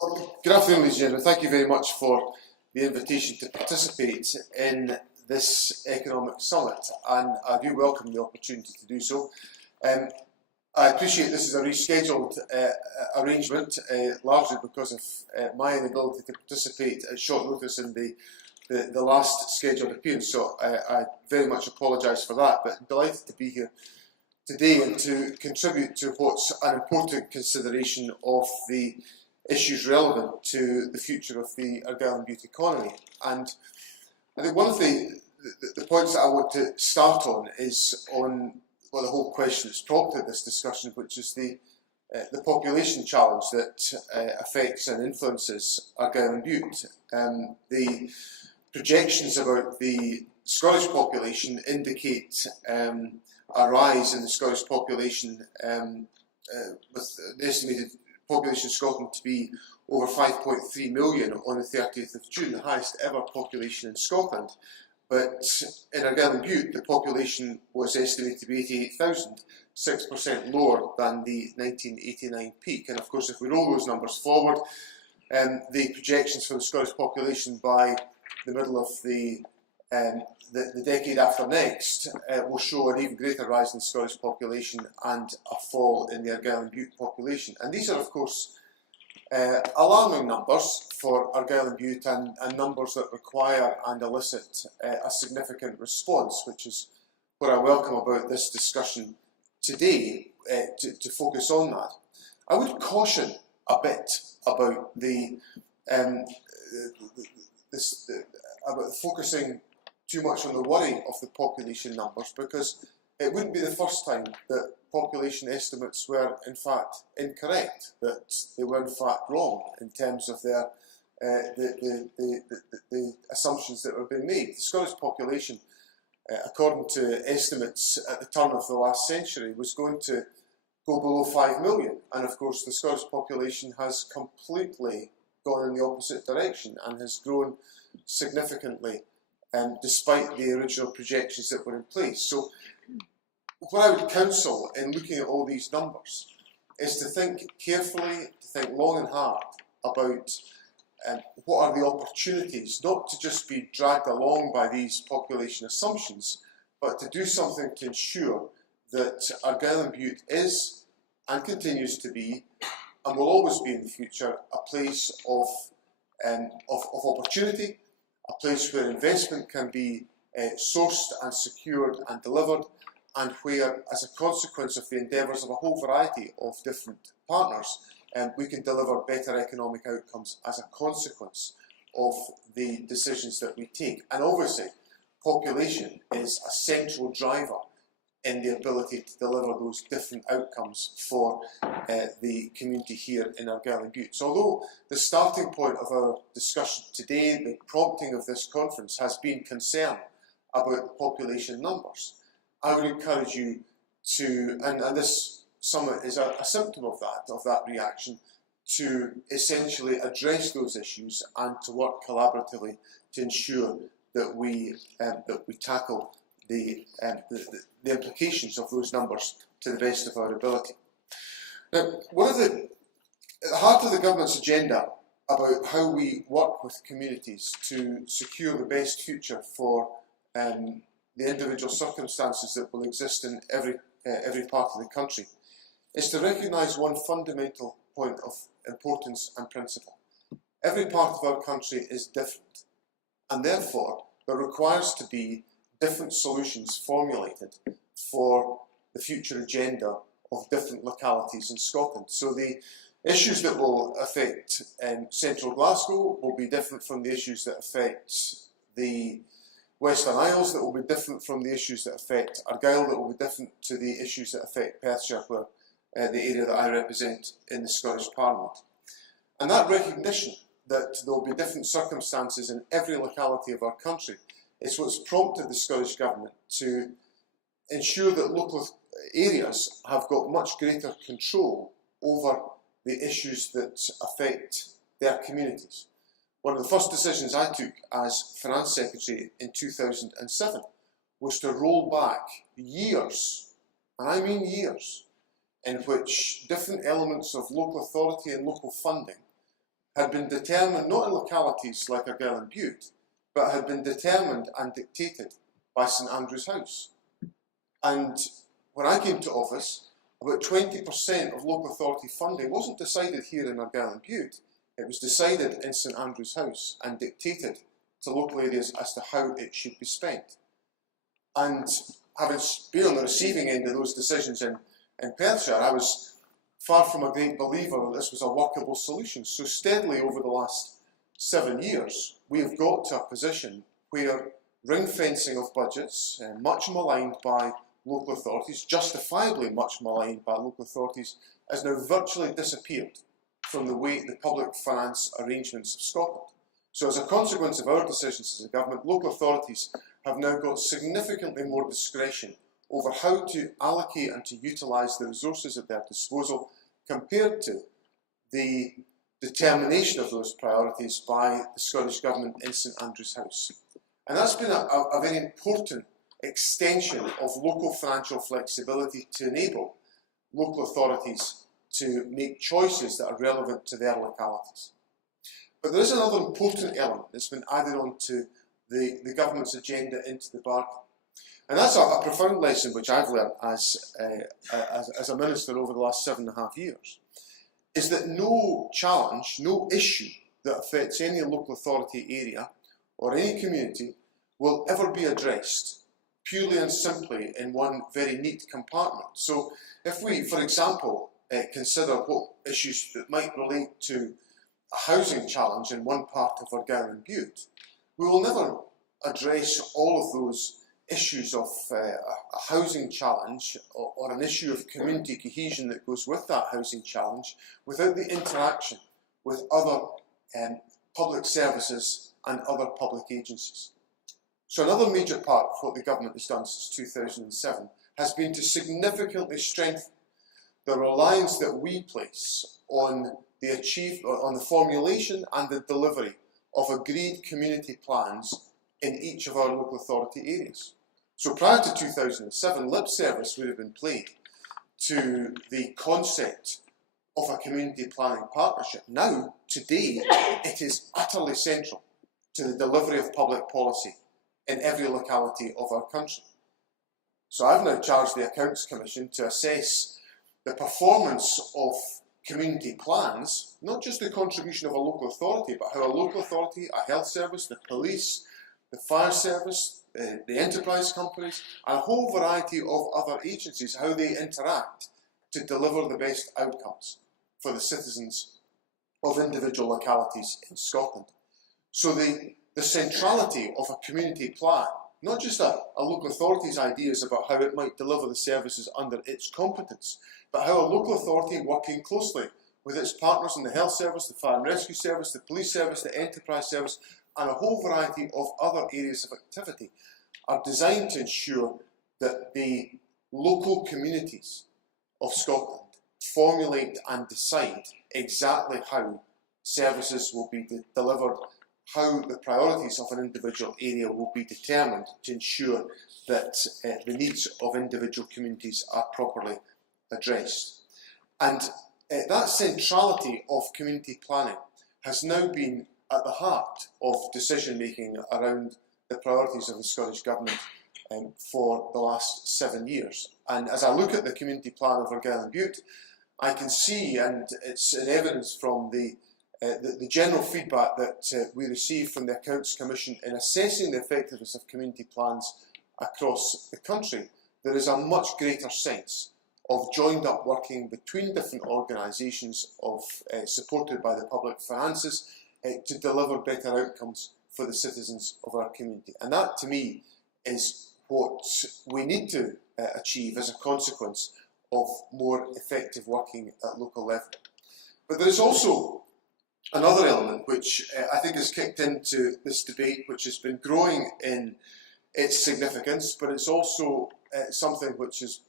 Good afternoon, ladies and gentlemen. Thank you very much for the invitation to participate in this economic summit, and I do welcome the opportunity to do so. I appreciate this is a rescheduled arrangement, largely because of my inability to participate at short notice in the last scheduled appearance, so I very much apologise for that, but I'm delighted to be here today and to contribute to what's an important consideration of the issues relevant to the future of the Argyll and Bute economy. And I think one of the points that I want to start on is on the whole question that's prompted this discussion, which is the population challenge that affects and influences Argyll and Bute. The projections about the Scottish population indicate a rise in the Scottish population with an estimated population in Scotland to be over 5.3 million on the 30th of June, the highest ever population in Scotland. But in Argyll and Bute, the population was estimated to be 88,000, 6% lower than the 1989 peak. And of course, if we roll those numbers forward, the projections for the Scottish population by the middle of the decade after next will show an even greater rise in the Scottish population and a fall in the Argyll and Bute population. And these are, of course, alarming numbers for Argyll and Bute, and numbers that require and elicit a significant response, which is what I welcome about this discussion today, to focus on that. I would caution a bit about about focusing too much on the worry of the population numbers, because it wouldn't be the first time that population estimates were in fact incorrect, that they were in fact wrong in terms of their the assumptions that were being made. The Scottish population, according to estimates at the turn of the last century, was going to go below 5 million, and of course the Scottish population has completely gone in the opposite direction and has grown significantly, despite the original projections that were in place. So what I would counsel in looking at all these numbers is to think carefully, to think long and hard about what are the opportunities, not to just be dragged along by these population assumptions, but to do something to ensure that Argyll and Bute is and continues to be, and will always be in the future, a place of opportunity, a place where investment can be sourced and secured and delivered, and where, as a consequence of the endeavours of a whole variety of different partners, we can deliver better economic outcomes as a consequence of the decisions that we take. And obviously, population is a central driver in the ability to deliver those different outcomes for the community here in Argyll and Bute. So although the starting point of our discussion today, the prompting of this conference, has been concern about population numbers, I would encourage you to, and this summit is a symptom of that reaction, to essentially address those issues and to work collaboratively to ensure that we tackle the implications of those numbers to the best of our ability. Now, at the heart of the government's agenda about how we work with communities to secure the best future for the individual circumstances that will exist in every part of the country is to recognise one fundamental point of importance and principle. Every part of our country is different, and therefore there requires to be different solutions formulated for the future agenda of different localities in Scotland. So the issues that will affect central Glasgow will be different from the issues that affect the Western Isles, that will be different from the issues that affect Argyll, that will be different to the issues that affect Perthshire, where the area that I represent in the Scottish Parliament. And that recognition that there will be different circumstances in every locality of our country is what's prompted the Scottish Government to ensure that local areas have got much greater control over the issues that affect their communities. One of the first decisions I took as Finance Secretary in 2007 was to roll back years, and I mean years, in which different elements of local authority and local funding had been determined not in localities like Argyll and Bute, but had been determined and dictated by St Andrew's House. And when I came to office, about 20% of local authority funding wasn't decided here in Argyll and Bute, it was decided in St Andrew's House and dictated to local areas as to how it should be spent. And having been on the receiving end of those decisions in Perthshire, I was far from a great believer that this was a workable solution. So steadily over the last 7 years, we have got to a position where ring fencing of budgets, much maligned by local authorities, justifiably much maligned by local authorities, has now virtually disappeared from the public finance arrangements of Scotland. So as a consequence of our decisions as a government, local authorities have now got significantly more discretion over how to allocate and to utilise the resources at their disposal compared to the determination of those priorities by the Scottish Government in St Andrew's House. And that's been a very important extension of local financial flexibility to enable local authorities to make choices that are relevant to their localities. But there is another important element that's been added on to the government's agenda into the bargain. And that's a profound lesson which I've learned as a minister over the last 7.5 years, is that no challenge, no issue that affects any local authority area or any community will ever be addressed purely and simply in one very neat compartment. So if we, for example, consider what issues that might relate to a housing challenge in one part of Argyll and Bute, we will never address all of those issues of a housing challenge or an issue of community cohesion that goes with that housing challenge without the interaction with other public services and other public agencies. So another major part of what the government has done since 2007 has been to significantly strengthen the reliance that we place on the formulation and the delivery of agreed community plans in each of our local authority areas. So prior to 2007, lip service would have been paid to the concept of a community planning partnership. Now, today, it is utterly central to the delivery of public policy in every locality of our country. So I've now charged the Accounts Commission to assess the performance of community plans, not just the contribution of a local authority, but how a local authority, a health service, the police, the fire service, the enterprise companies, and a whole variety of other agencies, how they interact to deliver the best outcomes for the citizens of individual localities in Scotland. So the centrality of a community plan, not just a local authority's ideas about how it might deliver the services under its competence, but how a local authority working closely with its partners in the health service, the fire and rescue service, the police service, the enterprise service, and a whole variety of other areas of activity are designed to ensure that the local communities of Scotland formulate and decide exactly how services will be delivered, how the priorities of an individual area will be determined to ensure that the needs of individual communities are properly addressed. And that centrality of community planning has now been at the heart of decision making around the priorities of the Scottish Government for the last 7 years. And as I look at the community plan of Argyll and Bute, I can see, and it's in evidence from the general feedback that we receive from the Accounts Commission in assessing the effectiveness of community plans across the country, there is a much greater sense of joined up working between different organisations supported by the public finances to deliver better outcomes for the citizens of our community. And that, to me, is what we need to achieve as a consequence of more effective working at local level. But there is also another element which I think has kicked into this debate, which has been growing in its significance, but it's also something which has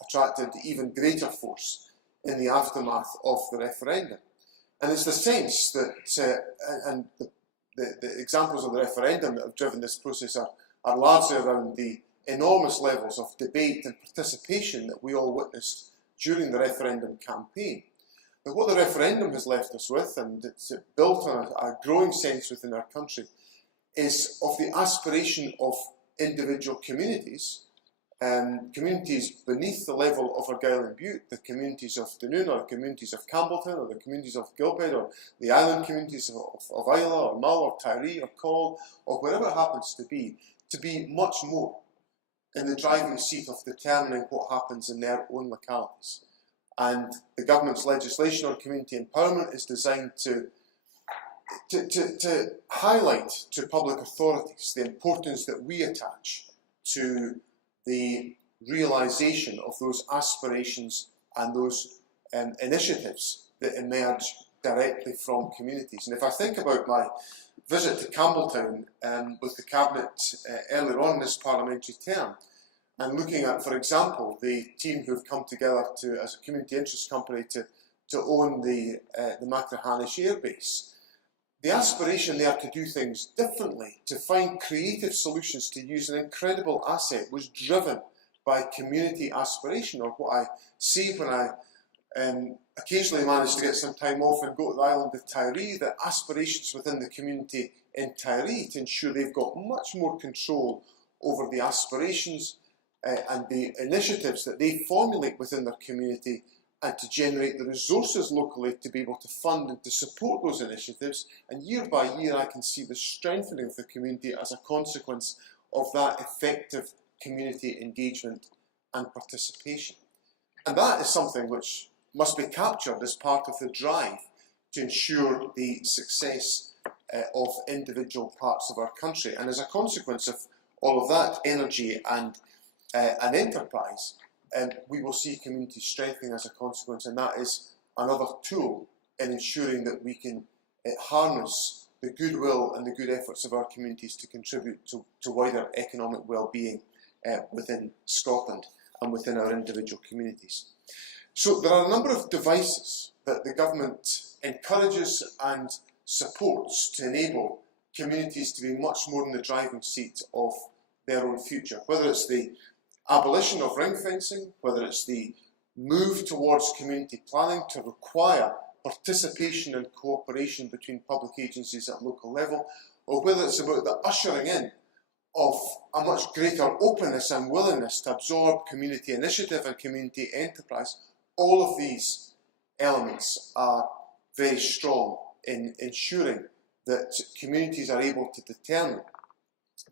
attracted even greater force in the aftermath of the referendum. And it's the sense that, and the examples of the referendum that have driven this process are largely around the enormous levels of debate and participation that we all witnessed during the referendum campaign. But what the referendum has left us with, and it's built on a growing sense within our country, is of the aspiration of individual communities, communities beneath the level of Argyll and Bute, the communities of Dunoon, or the communities of Campbelltown, or the communities of Gilphead, or the island communities of Islay, or Mull, or Tiree, or Coll, or wherever it happens to be much more in the driving seat of determining what happens in their own localities. And the government's legislation on community empowerment is designed to highlight to public authorities the importance that we attach to the realisation of those aspirations and those initiatives that emerge directly from communities. And if I think about my visit to Campbelltown with the Cabinet earlier on this parliamentary term, and looking at, for example, the team who have come together as a community interest company to own the Machrihanish Air Base, the aspiration there to do things differently, to find creative solutions to use an incredible asset, was driven by community aspiration, or what I see when I occasionally manage to get some time off and go to the island of Tiree, the aspirations within the community in Tiree to ensure they've got much more control over the aspirations and the initiatives that they formulate within their community, and to generate the resources locally to be able to fund and to support those initiatives. And year by year I can see the strengthening of the community as a consequence of that effective community engagement and participation. And that is something which must be captured as part of the drive to ensure the success of individual parts of our country. And as a consequence of all of that energy and enterprise, we will see community strengthening as a consequence, and that is another tool in ensuring that we can harness the goodwill and the good efforts of our communities to contribute to wider economic well-being within Scotland and within our individual communities. So there are a number of devices that the government encourages and supports to enable communities to be much more in the driving seat of their own future, whether it's the abolition of ring fencing, whether it's the move towards community planning to require participation and cooperation between public agencies at local level, or whether it's about the ushering in of a much greater openness and willingness to absorb community initiative and community enterprise. All of these elements are very strong in ensuring that communities are able to determine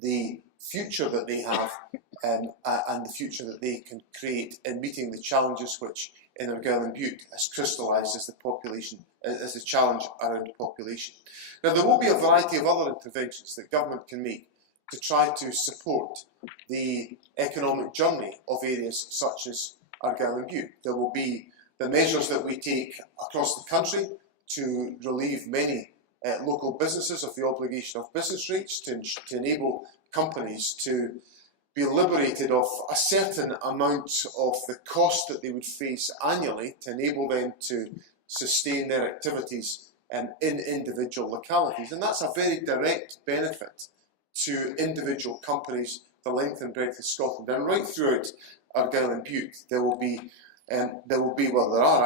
the future that they have and the future that they can create in meeting the challenges which in Argyll and Bute has crystallised as the challenge around population. Now there will be a variety of other interventions that government can make to try to support the economic journey of areas such as Argyll and Bute. There will be the measures that we take across the country to relieve many local businesses of the obligation of business rates, to enable companies to be liberated of a certain amount of the cost that they would face annually to enable them to sustain their activities in individual localities. And that's a very direct benefit to individual companies the length and breadth of Scotland. And right throughout Argyll and Bute, there are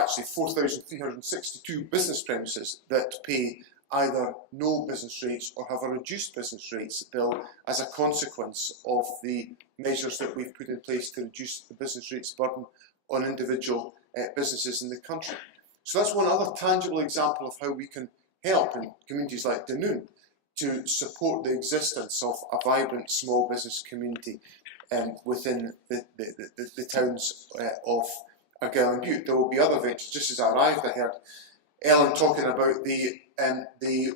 actually 4,362 business premises that pay either no business rates or have a reduced business rates bill as a consequence of the measures that we've put in place to reduce the business rates burden on individual businesses in the country. So that's one other tangible example of how we can help in communities like Dunoon to support the existence of a vibrant small business community within the towns of Argyll and Bute. There will be other ventures. Just as I arrived, I heard Ellen talking about the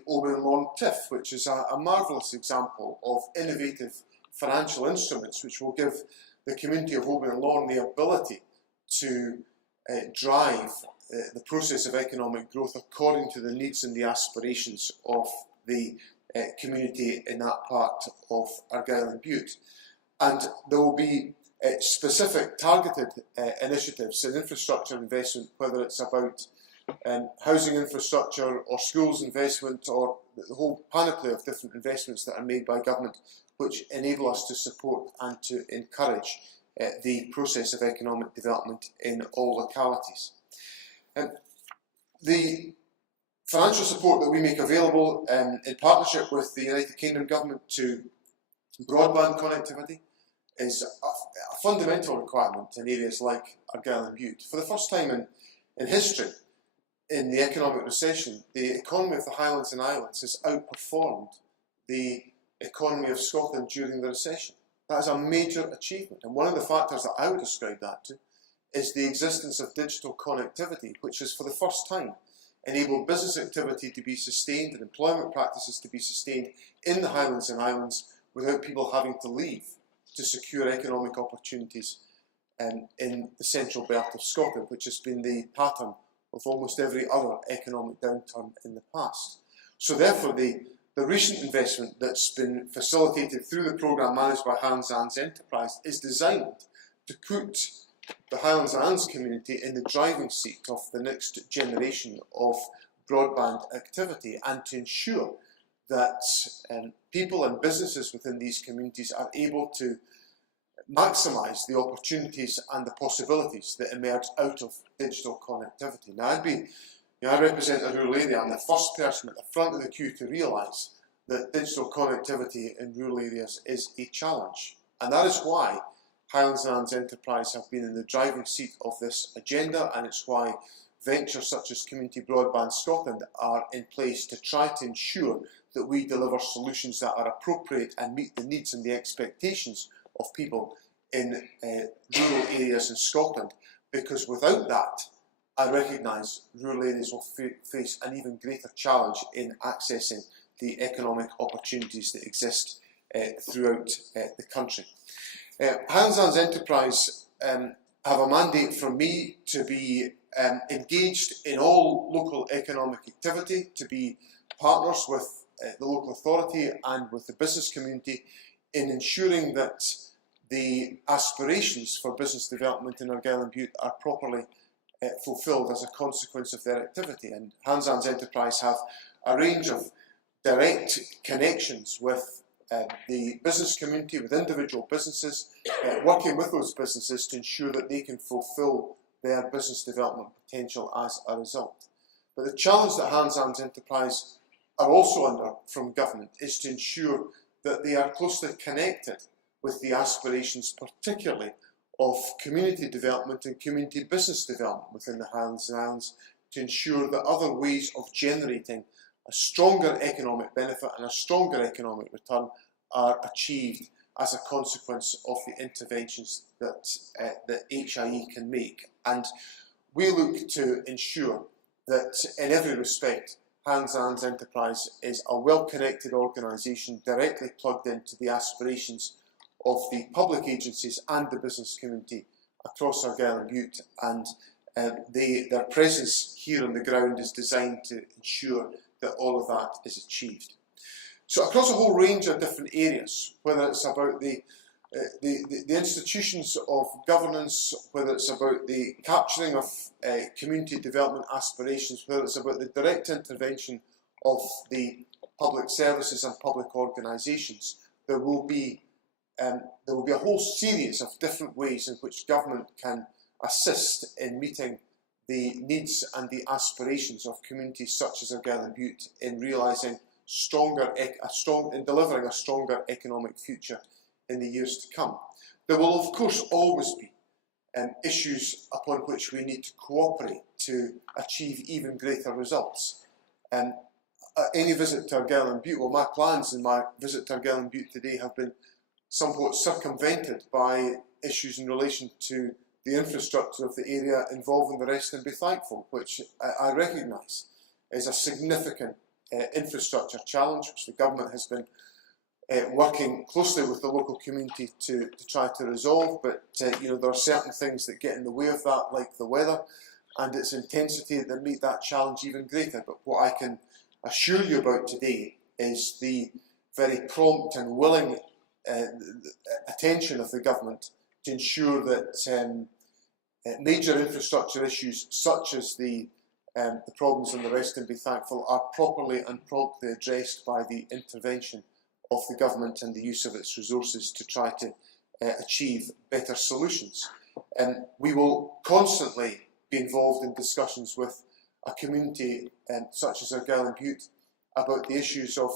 Oban and Lawn TIF, which is a marvellous example of innovative financial instruments which will give the community of Oban and Lawn the ability to drive the process of economic growth according to the needs and the aspirations of the community in that part of Argyll and Bute. And there will be specific targeted initiatives in infrastructure investment, whether it's about housing infrastructure or schools investment or the whole panoply of different investments that are made by government which enable us to support and to encourage the process of economic development in all localities. The financial support that we make available in partnership with the United Kingdom Government to broadband connectivity is a fundamental requirement in areas like Argyll and Bute. For the first time in history, in the economic recession, the economy of the Highlands and Islands has outperformed the economy of Scotland during the recession. That is a major achievement, and one of the factors that I would ascribe that to is the existence of digital connectivity, which has for the first time enabled business activity to be sustained and employment practices to be sustained in the Highlands and Islands without people having to leave to secure economic opportunities in the central belt of Scotland, which has been the pattern of almost every other economic downturn in the past. So therefore the recent investment that's been facilitated through the programme managed by Hans Ans Enterprise is designed to put the Highlands and Islands community in the driving seat of the next generation of broadband activity, and to ensure that people and businesses within these communities are able to maximise the opportunities and the possibilities that emerge out of digital connectivity. Now, I represent a rural area. I'm the first person at the front of the queue to realise that digital connectivity in rural areas is a challenge, and that is why Highlands and Islands Enterprise have been in the driving seat of this agenda, and it's why ventures such as Community Broadband Scotland are in place to try to ensure that we deliver solutions that are appropriate and meet the needs and the expectations of people in rural areas in Scotland, because without that, I recognise rural areas will face an even greater challenge in accessing the economic opportunities that exist throughout the country. Highlands and Islands Enterprise have a mandate from me to be engaged in all local economic activity, to be partners with the local authority and with the business community in ensuring that the aspirations for business development in Argyll and Bute are properly fulfilled as a consequence of their activity. And Highlands and Islands Enterprise have a range of direct connections with the business community, with individual businesses, working with those businesses to ensure that they can fulfil their business development potential as a result. But the challenge that Highlands and Islands Enterprise are also under from government is to ensure that they are closely connected with the aspirations, particularly of community development and community business development within the Highlands and Islands, to ensure that other ways of generating a stronger economic benefit and a stronger economic return are achieved as a consequence of the interventions that HIE can make. And we look to ensure that in every respect, Highlands and Islands Enterprise is a well-connected organisation directly plugged into the aspirations of the public agencies and the business community across Argyll and Bute, and their presence here on the ground is designed to ensure that all of that is achieved. So across a whole range of different areas, whether it's about the institutions of governance, whether it's about the capturing of community development aspirations, whether it's about the direct intervention of the public services and public organisations, there will be a whole series of different ways in which government can assist in meeting the needs and the aspirations of communities such as Argyll and Bute in realising in delivering a stronger economic future in the years to come. There will of course always be issues upon which we need to cooperate to achieve even greater results. Any visit to Argyll and Bute, well, my plans in my visit to Argyll and Bute today have been somewhat circumvented by issues in relation to the infrastructure of the area involving the Rest and Be Thankful, which I recognise is a significant infrastructure challenge, which the government has been working closely with the local community to try to resolve. But there are certain things that get in the way of that, like the weather and its intensity, that make that challenge even greater. But what I can assure you about today is the very prompt and willing attention of the government to ensure that major infrastructure issues such as the problems in the Rest and Be Thankful are properly and promptly addressed by the intervention of the government and the use of its resources to try to achieve better solutions. We will constantly be involved in discussions with a community such as Argyll and Bute about the issues of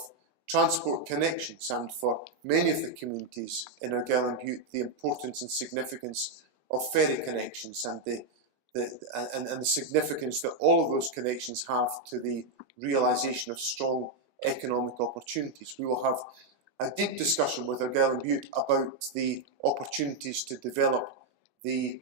transport connections, and for many of the communities in Argyll and Bute, the importance and significance of ferry connections, and the significance that all of those connections have to the realisation of strong economic opportunities. We will have a deep discussion with Argyll and Bute about the opportunities to develop the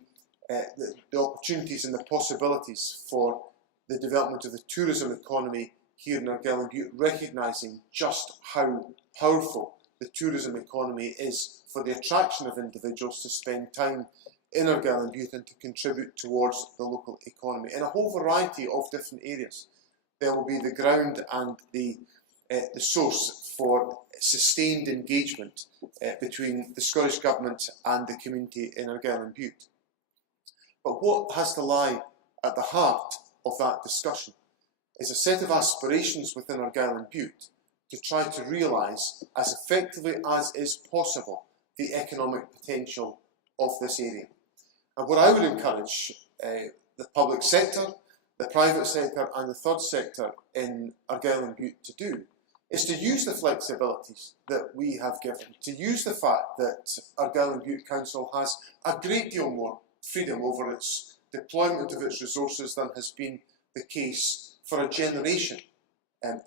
opportunities and the possibilities for the development of the tourism economy here in Argyll and Bute, recognising just how powerful the tourism economy is for the attraction of individuals to spend time in Argyll and Bute and to contribute towards the local economy in a whole variety of different areas. There will be the ground and the source for sustained engagement between the Scottish Government and the community in Argyll and Bute. But what has to lie at the heart of that discussion is a set of aspirations within Argyll and Bute to try to realise as effectively as is possible the economic potential of this area. And what I would encourage the public sector, the private sector and the third sector in Argyll and Bute to do is to use the flexibilities that we have given, to use the fact that Argyll and Bute Council has a great deal more freedom over its deployment of its resources than has been the case for a generation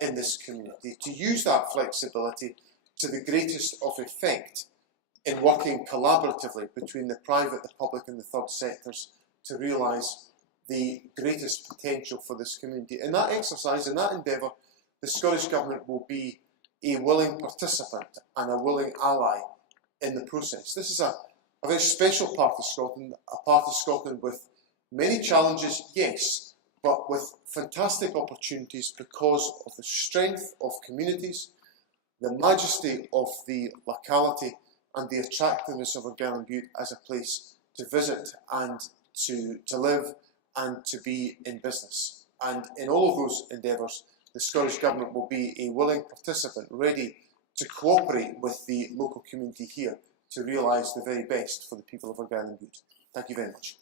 in this community, to use that flexibility to the greatest of effect in working collaboratively between the private, the public and the third sectors to realise the greatest potential for this community. In that exercise, in that endeavour, the Scottish Government will be a willing participant and a willing ally in the process. This is a very special part of Scotland, a part of Scotland with many challenges, yes, but with fantastic opportunities because of the strength of communities, the majesty of the locality and the attractiveness of Argyll and Bute as a place to visit and to live and to be in business. And in all of those endeavours, the Scottish Government will be a willing participant, ready to cooperate with the local community here to realise the very best for the people of Argyll and Bute. Thank you very much.